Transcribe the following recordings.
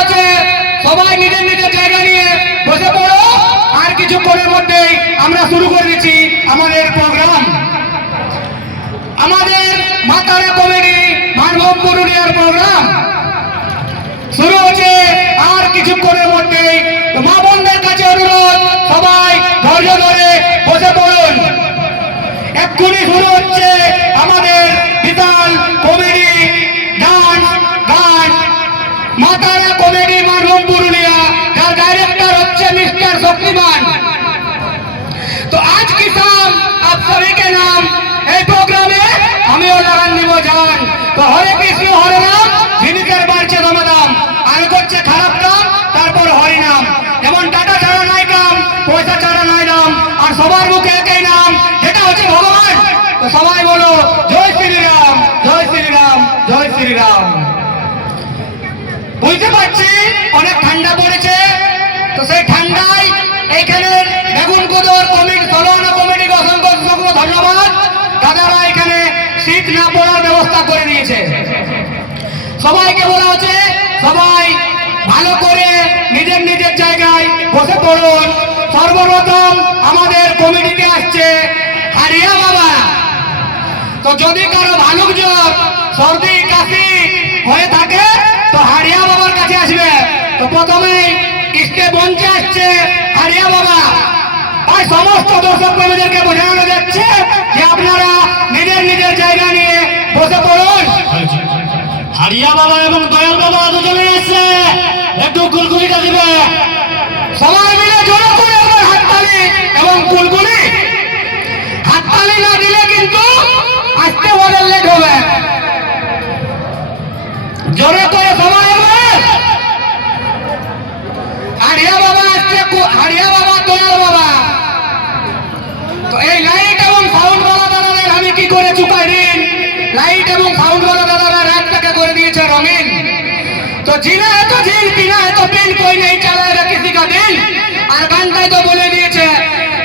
হচ্ছে সবাই নিজের নিজের জায়গা নিয়ে বসে পড়ো। আর কিছুক্ষণের মধ্যেই আমরা শুরু করে দিচ্ছি আমাদের প্রোগ্রাম। আমাদের মাতারা কমেডি মানভূম পুরুলিয়ার প্রোগ্রাম। শুরু হচ্ছে। আর কিছুক্ষণের মধ্যেই মা বোনদের কাছে অনুরোধ, সবাই ধৈর্য ধরে বসে পড়ুন। এক্ষুনি শুরু হচ্ছে আমাদের কমেডি মানভূম পুরুলিয়া যার ডাইরেক্টর হচ্ছে মিস্টার শক্তিমান तो आज की शाम आप सभी के नाम এই প্রোগ্রামে আমিও লাগান দিব জান তো হরে কৃষ্ণ হরে রাম জিনিসের বাড়ছে দমদাম আর করছে খারাপ নাম তারপর হরি নাম যেমন টাকা ছাড়া নাই কাম পয়সা ছাড়া নাই নাম আর সবার মুখে একই নাম যেটা হচ্ছে ভগবান তো সবাই বলো জয় শ্রীরাম জয় শ্রীরাম জয় শ্রীরাম বুঝতে পারছি? অনেক ঠান্ডা পড়েছে। তো সেই ঠান্ডায় এইখানে বেগুন কোদর, কমিটি সলোয়ানা কমিটিকে অসংখ্য ধন্যবাদ। দাদারা এখানে শীত না পড়ার ব্যবস্থা করে নিয়েছে সবাইকে বলা হচ্ছে, সবাই ভালো করে নিজের নিজের জায়গায় বসে পড়ুন। সর্বপ্রথম আমাদের কমিটিতে আসছে হারিয়া বাবা। তো যদি কারও ভালুক জ্বর সর্দি, কাশি হয়ে থাকে তো হারিয়া বাবার কাছে আসবে প্রথমেই ইস্টে মঞ্চে আসছে হারিয়া বাবা। তাই সমস্ত দর্শক প্রেমীদেরকে বোঝানো যাচ্ছে যে আপনারা নিজের নিজের জায়গা নিয়ে বসে পড়ুন। হারিয়া বাবা এবং দয়াল বাবা দুজনে এসছে একটু গুলগুলিটা দিবে। সবাই মিলে জোরে করে হাততালি এবং কুলকুলি। হারিয়া বাবা, দয়াল বাবা। তো এই লাইট এবং সাউন্ড বালা দাদাদের আমি কি করে চুকাই ঋণ লাইট এবং সাউন্ড বালা দাদারা রাত টাকা করে দিয়েছে, রঙিন। তো জিনা এত জিন কিনা এত পিন, কই নেই, চালায় রা কিসি কা দিন আর গানটাই তো বলে দিয়েছে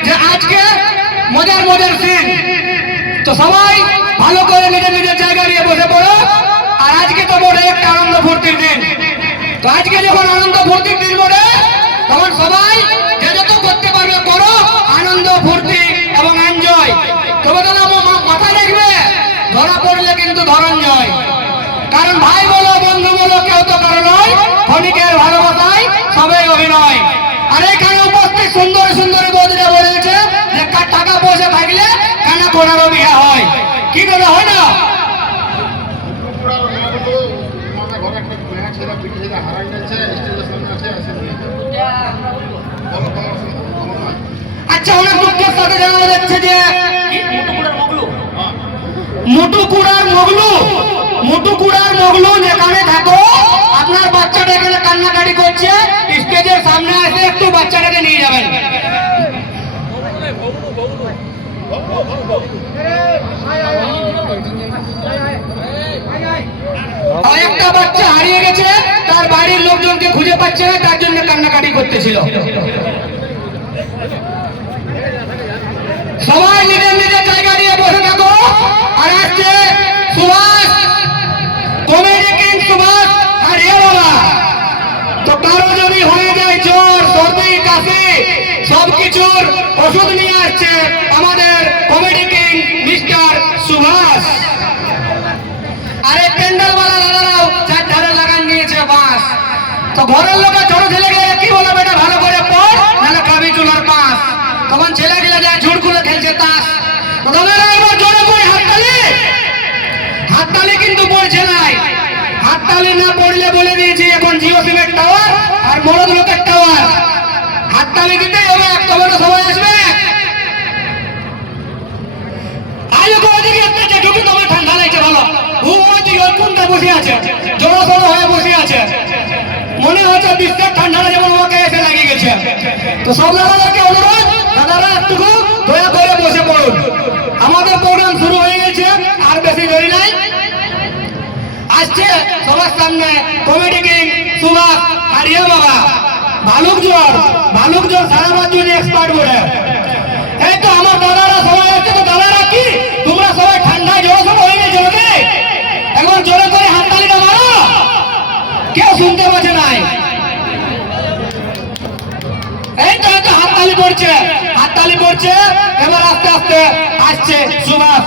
যে আজকে মজার মজার সিন তো সবাই ভালো করে নিজের নিজের জায়গা নিয়ে বসে পড়ো। আর আজকে তো বড় একটা আনন্দ ফুর্তির দিন। তো আজকে যখন আনন্দ ফুর্তির দিন বলে তখন সবাই যে যত করতে পারবে করো, আনন্দ, ফুর্তি এবং এনজয় তবে দাদা মা- মাথা রাখবে, ধরা পড়লে কিন্তু ধরঞ্জয় কারণ ভাই বলো, বন্ধু বলো, কেউ তো কারও নয়, ক্ষণিকের ভালোবাসায় সবাই অভিনয়। আর এখানে উপস্থিত সুন্দর সুন্দর বৌদিরা বলেছে যে টাকা পয়সা থাকলে কানা কোনারও বিয়ে হয়। কি করে হয় না? হারাই যাচ্ছে স্টেজের সামনে আছে আচ্ছা অনেক দুঃখের সাথে জানা যাচ্ছে যে মুটুকুড়ার মগলু মুটুকুড়ার মগলু যেখানে থাকো, আপনার বাচ্চাটা এখানে কান্নাকাটি করছে, স্টেজের সামনে এসে একটু বাচ্চাটাকে নিয়ে যাবেন। আর একটা বাচ্চা হারিয়ে গেছে। তার বাড়ির লোকজনকে খুঁজে পাচ্ছে না, তার জন্য কান্নাকাটি করতেছিল। সবাই নিজের নিজের জায়গা নিয়ে বসে থাকো। আর আসছে সুভাষ কমেডি কিং সুভাষ আর এ বাবা। তো কারও যদি হয়ে যায় জ্বর সর্দি, কাশি, সবকিছুর ওষুধ নিয়ে আসছে আমাদের কমেডি কিং মিস্টার সুভাষ আরে প্যান্ডেল वाला দাদারাও চার ধারে লাগান দিয়েছে বাস তো ঘরের লোকে ছোট ছেলেকে কি বলে বেটা, ভালো করে পড়, নাহলে খাবি চুলার পাস তখন ছেলেগুলো যায় ঝুড় খুলে খেলছে তাস। এবার জোরে করে হাততালি। হাততালি কিন্তু পড়ছে নাই। হাততালি না পড়লে বলে দিয়েছি, এখন জিও সিমের টাওয়ার আর মরদ লোকের টাওয়ার হাততালি দিতেই হবে, এক কমেন্ট সবাই আসবে। আয়ু করে দিকে একটা জেঠুকে তোমার ঠান্ডা লাগছে ভালো। ও ওই দিকে কোনটা বসে আছে? জড়ো সড়ো হয়ে বসে আছে। মনে হচ্ছে বিশ্বের ঠান্ডাটা যেমন ওকে এসে লাগিয়ে গেছে। তো সব দাদাদেরকে অনুরোধ, দাদারা একটু দয়া করে বসে পড়ুন। আমাদের প্রোগ্রাম শুরু হয়ে গেছে, আর বেশি দেরি নাই। আসছে সবার সামনে কমেডি কিং সুভাষ হারিয়া বাবা। ভালুক জ্বর ভালুক জ্বর সারাবার জন্য এক্সপার্ট বলে এই তো আমার দাদারা সবাই আছে তো দাদারা কি করছে হাততালি পড়ছে এবার আস্তে আস্তে আসছে সুভাষ।